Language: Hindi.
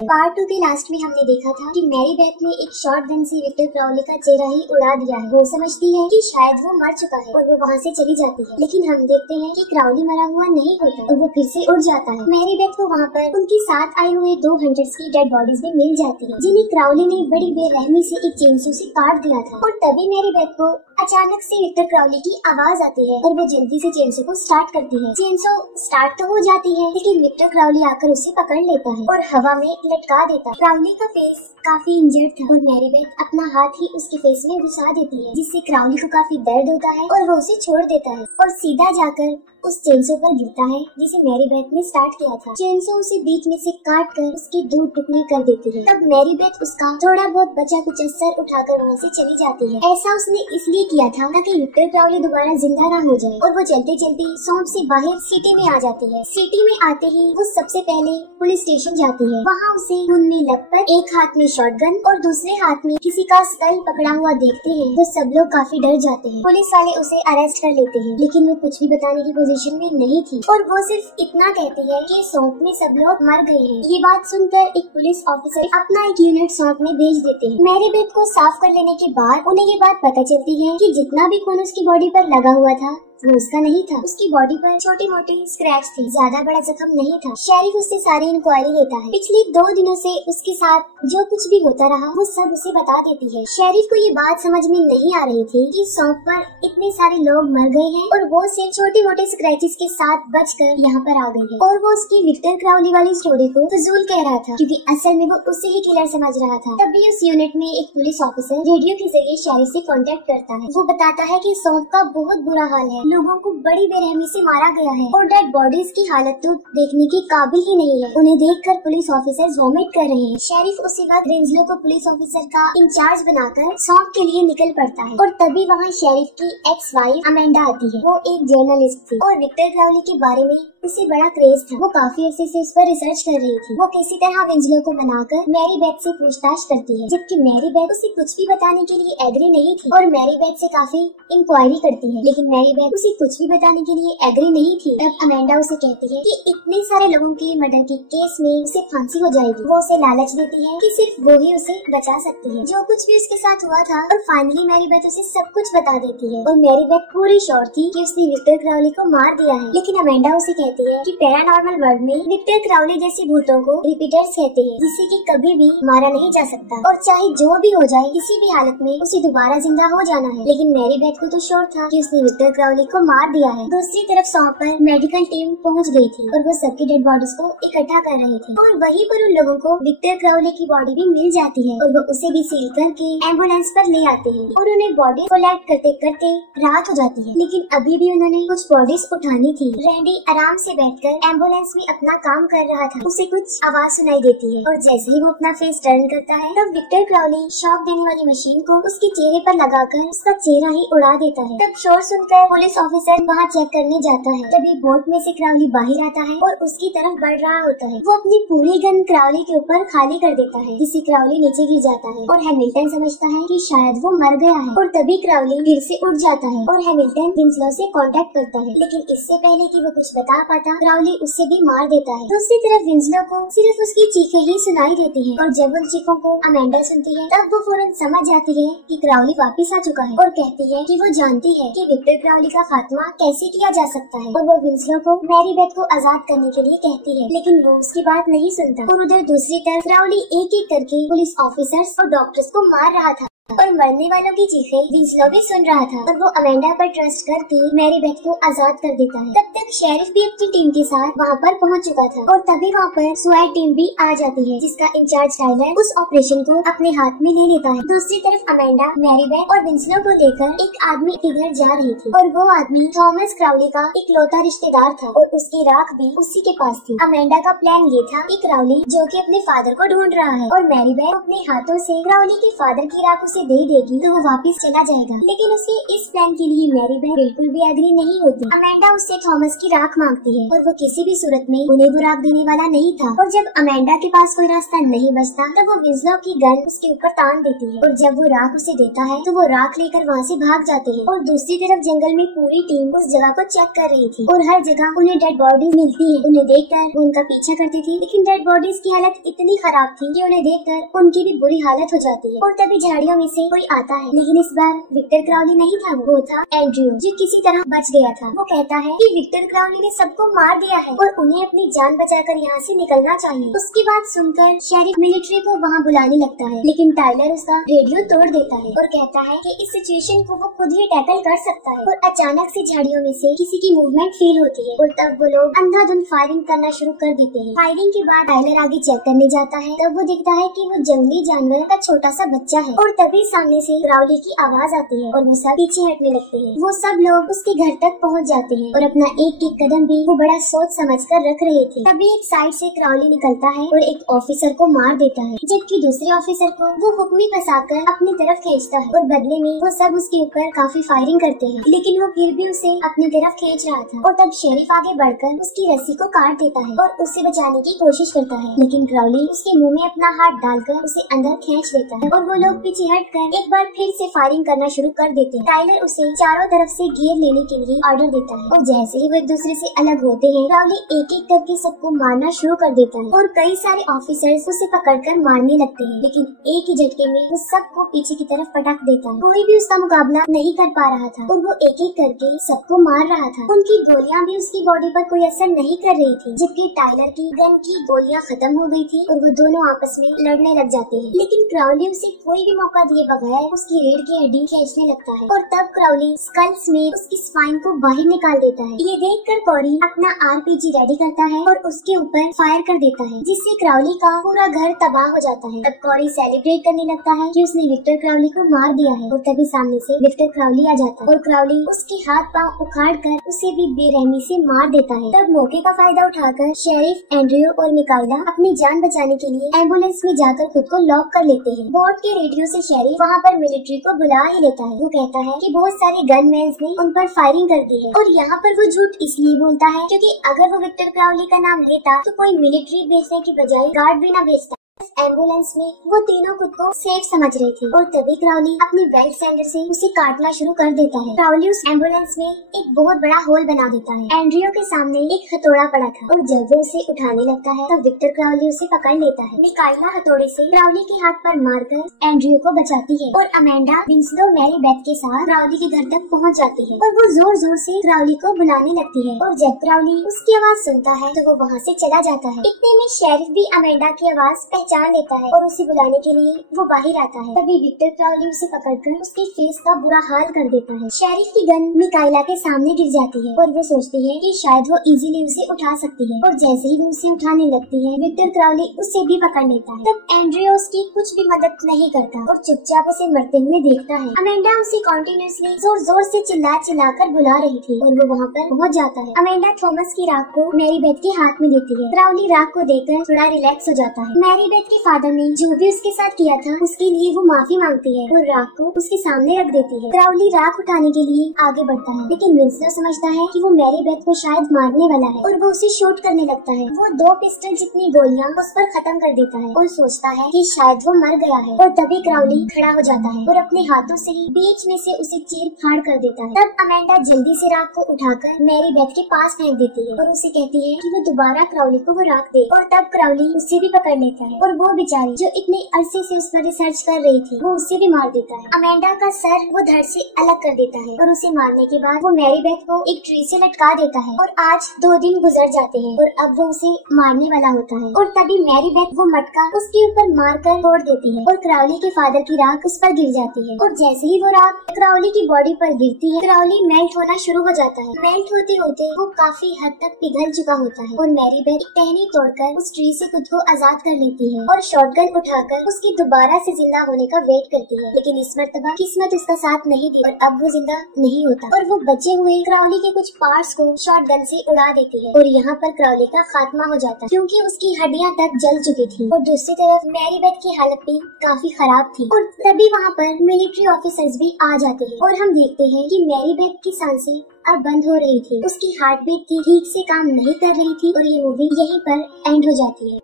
पार्ट 2 के लास्ट में हमने देखा था कि मैरी बेथ ने एक शॉर्ट गन से विक्टर क्राउली का चेहरा ही उड़ा दिया है। वो समझती है कि शायद वो मर चुका है और वो वहाँ से चली जाती है, लेकिन हम देखते हैं कि क्राउली मरा हुआ नहीं होता और वो फिर से उड़ जाता है। मैरी बेथ को वहाँ पर उनके साथ आए हुए 2 हंटर्स की डेड बॉडीज भी मिल जाती है, जिन्हें क्राउली ने बड़ी बेरहमी से एक चेनसो से काट दिया था। और तभी मैरी बेथ को अचानक से विक्टर क्राउली की आवाज आती है और वो जल्दी से चेनसो को स्टार्ट करती है। चेनसो स्टार्ट तो हो जाती है, लेकिन विक्टर क्राउली आकर उसे पकड़ लेता है और हवा में लटका देता है। क्राउली का फेस काफी इंजर्ड था और मैरी बेथ अपना हाथ ही उसके फेस में घुसा देती है, जिससे क्राउली को काफी दर्द होता है और वो उसे छोड़ देता है और सीधा जाकर उस चेनसो पर गिरता है जिसे मैरी बेथ ने स्टार्ट किया था। चेनसो उसे बीच में से काट कर उसके 2 टुकड़े कर देती है। तब मैरी बेथ उसका थोड़ा बहुत बचा कुचा सर उठाकर वहाँ से चली जाती है। ऐसा उसने इसलिए किया था ताकि विक्टर क्राउली दोबारा जिंदा ना हो जाए। और वो चलते चलते सौंप से बाहर सिटी में आ जाती है। सिटी में आते ही वो सबसे पहले पुलिस स्टेशन जाती है। वहाँ उसे खून में लथपथ एक हाथ में शॉटगन और दूसरे हाथ में किसी का स्कल पकड़ा हुआ देखते हैं तो सब लोग काफी डर जाते हैं। पुलिस वाले उसे अरेस्ट कर लेते हैं, लेकिन वो कुछ भी बताने की पोजीशन में नहीं थी और वो सिर्फ इतना कहती है कि सौंप में सब लोग मर गए हैं। ये बात सुनकर एक पुलिस ऑफिसर अपना एक यूनिट सौंप में भेज देते हैं। मैरी बेथ को साफ कर लेने के बाद उन्हें ये बात पता चलती है कि जितना भी खून उसकी बॉडी पर लगा हुआ था वो उसका नहीं था। उसकी बॉडी पर छोटे मोटे स्क्रैच थे, ज्यादा बड़ा जख्म नहीं था। शेरिफ उससे सारी इंक्वायरी लेता है। पिछले 2 दिनों से उसके साथ जो कुछ भी होता रहा वो सब उसे बता देती है। शेरिफ को ये बात समझ में नहीं आ रही थी कि सौंप पर इतने सारे लोग मर गए हैं और वो सिर्फ छोटे मोटे स्क्रैचेस के साथ बचकर यहाँ पर आ गई है। और वो उसकी विक्टर क्राउली वाली स्टोरी को फजूल कह रहा था, क्योंकि असल में वो उसे ही किलर समझ रहा था। तभी उस यूनिट में एक पुलिस ऑफिसर रेडियो के जरिए शेरिफ से कांटेक्ट करता है। वो बताता है कि सौंप का बहुत बुरा हाल है, लोगों को बड़ी बेरहमी से मारा गया है और डेड बॉडीज की हालत तो देखने के काबिल ही नहीं है। उन्हें देखकर पुलिस ऑफिसर वॉमिट कर रहे हैं। शेरिफ उसी वक्त रेंजलो को पुलिस ऑफिसर का इंचार्ज बनाकर सौंप के लिए निकल पड़ता है। और तभी वहाँ शेरिफ की एक्स वाइफ अमेंडा आती है। वो एक जर्नलिस्ट थी और विक्टर क्राउली के बारे में उसे बड़ा क्रेज था। वो काफी अरसे से उस पर रिसर्च कर रही थी। वो किसी तरह विंजलो को मनाकर मैरी बेथ से पूछताछ करती है, जबकि मैरी बेथ उसे कुछ भी बताने के लिए एग्री नहीं थी और मैरी बेथ से काफी इंक्वायरी करती है, लेकिन मैरी बेथ उसे कुछ भी बताने के लिए एग्री नहीं थी। तब अमेंडा उसे कहती है कि इतने सारे लोगों के मर्डर के केस में उसे फांसी हो जाएगी। वो उसे लालच देती है कि सिर्फ वो ही उसे बचा सकती है, जो कुछ भी उसके साथ हुआ था। और फाइनली मैरी बेथ उसे सब कुछ बता देती है और मैरी बेथ पूरी श्योर थी कि उसने विक्टर क्राउली को मार दिया है। लेकिन अमेंडा उसे कहती है कि पैरानॉर्मल वर्ल्ड में विक्टर क्राउली जैसे भूतों को रिपीटर्स कहते हैं, जिससे कि कभी भी मारा नहीं जा सकता और चाहे जो भी हो जाए किसी भी हालत में उसे दोबारा जिंदा हो जाना है। लेकिन मैरी बेथ को तो श्योर था कि उसने विक्टर क्राउली को मार दिया है। दूसरी तरफ सौंप पर मेडिकल टीम पहुंच गई थी और वो सबकी डेड बॉडीज को इकट्ठा कर रहे थे और वहीं पर उन लोगों को विक्टर क्राउली की बॉडी भी मिल जाती है और वो उसे भी सील करके एम्बुलेंस पर ले आते हैं और उन्हें बॉडी कोलैक्ट करते करते रात हो जाती है। लेकिन अभी भी उन्होंने कुछ बॉडीज उठानी थी। रैंडी आराम से बैठकर एम्बुलेंस में अपना काम कर रहा था। उसे कुछ आवाज सुनाई देती है और जैसे ही वो अपना फेस टर्न करता है तब विक्टर क्राउली शॉक देने वाली मशीन को उसके चेहरे पर लगाकर उसका चेहरा ही उड़ा देता है। तब शोर सुनकर पुलिस ऑफिसर वहाँ चेक करने जाता है। तभी बोट में से क्राउली बाहर आता है और उसकी तरफ बढ़ रहा होता है। वो अपनी पूरी गन क्राउली के ऊपर खाली कर देता है, जिससे क्राउली नीचे गिर जाता है और हैमिल्टन समझता है कि शायद वो मर गया है। और तभी क्राउली फिर से उठ जाता है और हैमिल्टन विंसलो से कांटेक्ट करता है, लेकिन इससे पहले कि वो कुछ बता पाता क्राउली उससे भी मार देता है। दूसरी तरफ विंसलो को सिर्फ उसकी चीखें ही सुनाई देती है और जब उन चीखों को अमेंडा सुनती है तब वो फौरन समझ जाती है कि क्राउली वापिस आ चुका है और कहती है कि वो जानती है कि विक्टर क्राउली का खात्मा कैसे किया जा सकता है। और वो विंसलो को मैरी बेथ को आजाद करने के लिए कहती है, लेकिन वो उसकी बात नहीं सुनता। और उधर दूसरी तरफ क्राउली एक एक करके पुलिस ऑफिसर्स और डॉक्टर्स को मार रहा था और मरने वालों की चीखें विंसलो भी सुन रहा था और वो अमेंडा पर ट्रस्ट करके मैरी बेथ को आजाद कर देता है। तब तक शेरिफ भी अपनी टीम के साथ वहाँ पर पहुँच चुका था और तभी वहाँ पर स्वाट टीम भी आ जाती है, जिसका इंचार्ज टाइलर उस ऑपरेशन को अपने हाथ में ले लेता है। दूसरी तरफ अमेंडा मैरी बेथ और विंसलो को लेकर एक आदमी के घर जा रही थी और वो आदमी थॉमस क्राउली का इकलौता रिश्तेदार था और उसकी राख भी उसी के पास थी। अमेंडा का प्लान ये था कि क्राउली जो कि अपने फादर को ढूंढ रहा है और मैरी बेथ अपने हाथों से क्राउली के फादर की राख उसे दे देगी तो वो वापस चला जाएगा। लेकिन उसके इस प्लान के लिए मैरी बेथ बिल्कुल भी एग्री नहीं होती। अमेंडा उससे थॉमस की राख मांगती है और वो किसी भी सूरत में उन्हें वो राख देने वाला नहीं था। और जब अमेंडा के पास कोई रास्ता नहीं बचता तब वो विंसलो की गन उसके ऊपर तान देती है और जब वो राख उसे देता है तो वो राख लेकर वहाँ से भाग जाते हैं। और दूसरी तरफ जंगल में पूरी टीम उस जगह को चेक कर रही थी और हर जगह उन्हें डेड बॉडीज मिलती है। उन्हें देखकर वो उनका पीछा करती थी, लेकिन डेड बॉडीज की हालत इतनी खराब थी कि उन्हें देखकर उनकी भी बुरी हालत हो जाती है। और तभी झाड़ियों में से कोई आता है, लेकिन इस बार विक्टर क्राउली नहीं था, वो था एंड्रयू, जो किसी तरह बच गया था। वो कहता है कि विक्टर क्राउली ने सबको मार दिया है और उन्हें अपनी जान बचाकर यहाँ से निकलना चाहिए। उसकी बात सुनकर शेरिफ मिलिट्री को वहाँ बुलाने लगता है, लेकिन टाइलर उसका रेडियो तोड़ देता है और कहता है कि इस सिचुएशन को वो खुद ही टैकल कर सकता है। और अचानक से झाड़ियों में से किसी की मूवमेंट फील होती है और तब वो लोग अंधाधुंध फायरिंग करना शुरू कर देते हैं। फायरिंग के बाद टाइलर आगे चेक करने जाता है, तब वो देखता है कि वो जंगली जानवर का छोटा सा बच्चा है। और तभी सामने से क्राउली की आवाज आती है और वो सब पीछे हटने लगते हैं। वो सब लोग उसके घर तक पहुंच जाते हैं और अपना एक एक कदम भी वो बड़ा सोच समझ कर रख रहे थे। तभी एक साइड से क्राउली निकलता है और एक ऑफिसर को मार देता है, जबकि दूसरे ऑफिसर को वो हुक में फंसाकर अपनी तरफ खींचता है और बदले में वो सब उसके ऊपर काफी फायरिंग करते हैं, लेकिन वो फिर भी उसे अपनी तरफ खींच रहा था। और तब शेरिफ आगे बढ़कर उसकी रस्सी को काट देता है और उसे बचाने की कोशिश करता है, लेकिन क्राउली उसके मुंह में अपना हाथ डालकर उसे अंदर खींच लेता है और वो लोग पीछे हटकर एक बार फिर से फायरिंग करना शुरू कर देते हैं। टाइलर उसे चारों तरफ से घेर लेने के लिए ऑर्डर देता है और जैसे ही वो एक दूसरे से अलग होते हैं, क्राउली एक एक करके सबको मारना शुरू कर देता है और कई सारे ऑफिसर्स उसे पकड़कर मारने लगते हैं, लेकिन एक ही झटके में वो सबको पीछे की तरफ पटक देता है। कोई भी उसका मुकाबला नहीं कर पा रहा था और वो एक एक करके सबको मार रहा था। उनकी गोलियां भी उसकी बॉडी पर कोई असर नहीं कर रही थी, जबकि टाइलर की गन की गोलियां खत्म हो गई थी और वो दोनों आपस में लड़ने लग जाते हैं। लेकिन क्राउली उसे कोई भी मौका दिए बगैर उसकी रीढ़ की हड्डी खींचने लगता है और तब क्राउली स्कल्स में उसकी स्पाइन को बाहर निकाल देता है। ये देखकर कॉरी अपना आरपीजी रेडी करता है और उसके ऊपर फायर कर देता है, जिससे क्राउली का पूरा घर तबाह हो जाता है। तब कॉरी सेलिब्रेट करने लगता है कि उसने विक्टर क्राउली को मार दिया है और तभी सामने से विक्टर क्राउली आ जाता है और क्राउली उसके हाथ पांव उखाड़ कर उसे भी बेरहमी से मार देता है। तब मौके का फायदा उठाकर शेरिफ, एंड्रयू और मिकाइला अपनी जान बचाने के लिए एम्बुलेंस में जाकर खुद को लॉक कर लेते हैं। बोर्ड के रेडियो से शेरिफ वहाँ पर मिलिट्री को बुला ही लेता है। वो कहता है कि बहुत सारे गनमैन ने उन पर फायरिंग कर दी है और यहाँ पर वो झूठ इसलिए बोलता है क्योंकि अगर वो विक्टर क्राउली का नाम लेता तो कोई मिलिट्री बेचने की बजाय गार्ड भी न बेचता। एम्बुलेंस में वो तीनों खुद को सेफ समझ रही थी और तभी क्राउली अपनी बेल्ट सैंडल से उसे काटना शुरू कर देता है। क्राउली उस एम्बुलेंस में एक बहुत बड़ा होल बना देता है। एंड्रयू के सामने एक हथौड़ा पड़ा था और जब वो उसे उठाने लगता है तब विक्टर क्राउली उसे पकड़ लेता है। मिकाइला हथौड़े से क्राउली के हाथ पर मारकर एंड्रयू को बचाती है और अमेंडा, विंसलो, मैरी बेथ के साथ क्राउली के घर तक पहुँच जाती है और वो जोर जोर से क्राउली को बुलाने लगती है और जब क्राउली उसकी आवाज सुनता है तो वो वहाँ से चला जाता है। इतने में शेरिफ भी अमेंडा की आवाज पहचान लेता है और उसे बुलाने के लिए वो बाहर आता है। तभी विक्टर क्राउली उसे पकड़कर उसके फेस का बुरा हाल कर देता है। शेरिफ की गन मिकाइला के सामने गिर जाती है और वो सोचती है कि शायद वो इजीली उसे उठा सकती है और जैसे ही वो उसे उठाने लगती है विक्टर क्राउली उसे भी पकड़ लेता है। तब एंड्रयू उसकी कुछ भी मदद नहीं करता और चुपचाप उसे मरते हुए देखता है। अमेंडा उसे कॉन्टिन्यूसली जोर जोर से चिल्ला कर बुला रही थी और वो वहाँ पर पहुँच जाता है। अमेंडा थॉमस की राख को मैरी बेथ के हाथ में देती है। क्राउली राख को देखकर थोड़ा रिलैक्स हो जाता है। मैरी बेथ के फादर ने जो भी उसके साथ किया था उसके लिए वो माफी मांगती है और राख को उसके सामने रख देती है। क्राउली राख उठाने के लिए आगे बढ़ता है, लेकिन विंसलो समझता है कि वो मैरी बेथ को शायद मारने वाला है और वो उसे शूट करने लगता है। वो 2 पिस्टल जितनी गोलियां उस पर खत्म कर देता है और सोचता है कि शायद वो मर गया है और तभी क्राउली खड़ा हो जाता है और अपने हाथों से ही बीच में से उसे चीर फाड़ कर देता है। तब अमेंडा जल्दी से राख को उठाकर मैरी बेथ के पास फेंक देती है और उसे कहती है कि वो दोबारा क्राउली को वो राख दे और तब क्राउली उसे भी पकड़ लेता है और वो बेचारी जो इतने अरसे से उस पर रिसर्च कर रही थी वो उसे भी मार देता है। अमेंडा का सर वो धड़ से अलग कर देता है और उसे मारने के बाद वो मैरी बेथ को एक ट्री से लटका देता है और आज 2 दिन गुजर जाते हैं और अब वो उसे मारने वाला होता है और तभी मैरी बेथ वो मटका उसके ऊपर मारकर तोड़ देती है और क्राउली के फादर की राख उस पर गिर जाती है और जैसे ही वो राख क्राउली की बॉडी पर गिरती है क्राउली मेल्ट होना शुरू हो जाता है। मेल्ट होते होते वो काफी हद तक पिघल चुका होता है और मैरी बेथ टहनी तोड़कर उस ट्री से खुद को आजाद कर लेती है है और शॉटगन उठाकर उसके दोबारा से जिंदा होने का वेट करती है, लेकिन इस मर्तबा किस्मत उसका साथ नहीं दी और अब वो जिंदा नहीं होता और वो बचे हुए क्राउली के कुछ पार्ट्स को शॉटगन से उड़ा देती है और यहाँ पर क्राउली का खात्मा हो जाता है क्योंकि उसकी हड्डियां तक जल चुकी थी। और दूसरी तरफ मैरी बेथ की हालत भी काफी खराब थी और तभी वहाँ पर मिलिट्री ऑफिसर्स भी आ जाते हैं और हम देखते हैं कि मैरी बेथ की सांसें अब बंद हो रही थी, उसकी हार्ट बीट ठीक से काम नहीं कर रही थी और ये मूवी यहीं पर एंड हो जाती है।